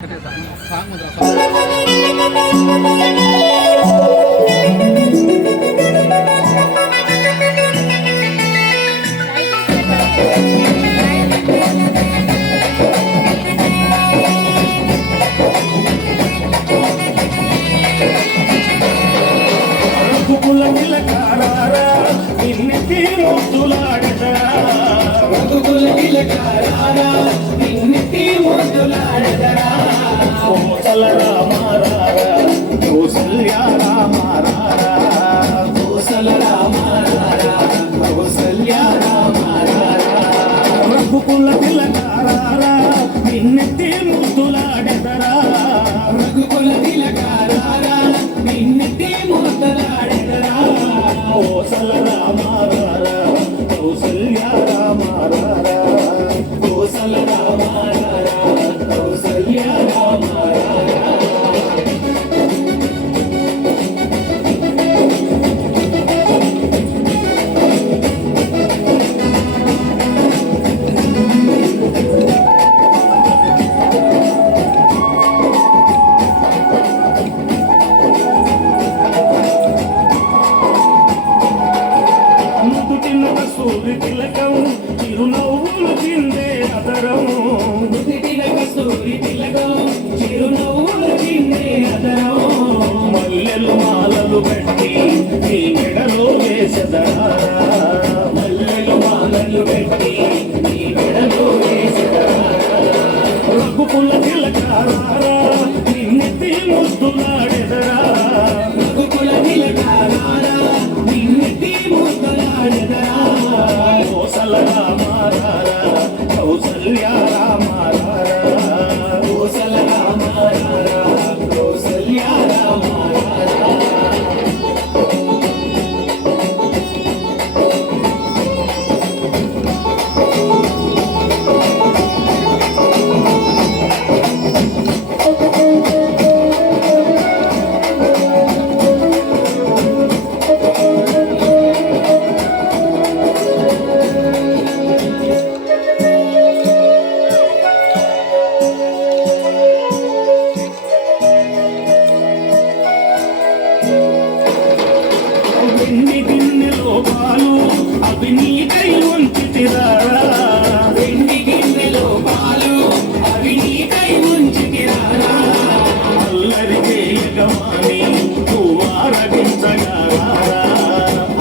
song రఘుకుల తిలకారా నిన్నెత్తి ముద్దులాడెదరా రఘుకుల తిలకారా నిన్నెత్తి ముద్దులాడెదరా కోసల రామారా కౌసల్య రామారా కోసల రామారా కౌసల్య రామారా తిలకం చిరునవ్వులు చిందే అదరం కస్తూరి తిలకం చిరునవ్వులు చిందే అదరం మల్లెలు మాలలు పెట్టి నీ మెడలో వేసెదరా మల్లెలు మాలలు పెట్టి నీ మెడలో వేసెదరా రఘుకుల తిలకారా నిన్నెత్తి ముద్దులాడెదరా రఘుకుల తిలకారా నిన్నెత్తి ముద్దులాడెదరా కోసల రామారా కౌసల్య రామారా కోసల రామారా కౌసల్య రామారా వెండి గిన్నెలో పాలు అవి నీకై ఉంచితిరారా వెండి గిన్నెలో పాలు అవి నీకై ఉంచితిరారా అల్లరి చేయగమాని నువ్వు ఆరగించగారా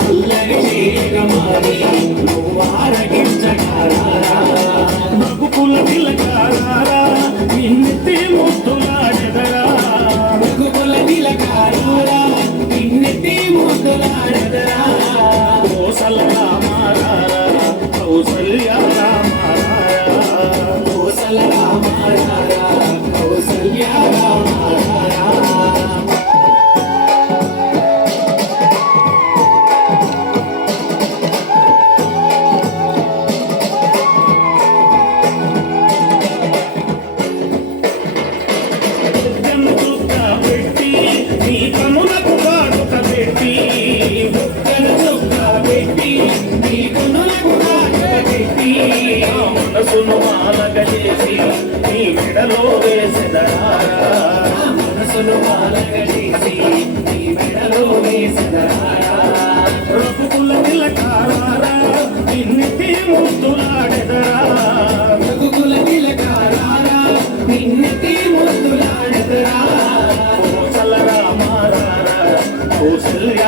అల్లరి చేయగమాని నువ్వు ఆరగించగారా రఘుకుల తిలకారా నిన్నెత్తి ముద్దులాడెదరా రఘుకుల తిలకారా నిన్నెత్తి ముద్దులాడెదరా కోసల రామారా కౌసల్య రామారా కోసల రామారా కౌసల్య రామారా మనసును మాలగజేసి నీ మెడలో వేసెదరా మనసును మాలగజేసి నీ మెడలో వేసెదరా రఘుకుల తిలకారా నిన్నెత్తి ముద్దులాడెదరా రఘుకుల తిలకారా నిన్నెత్తి ముద్దులాడెదరా కోసల రామారా కౌసల్య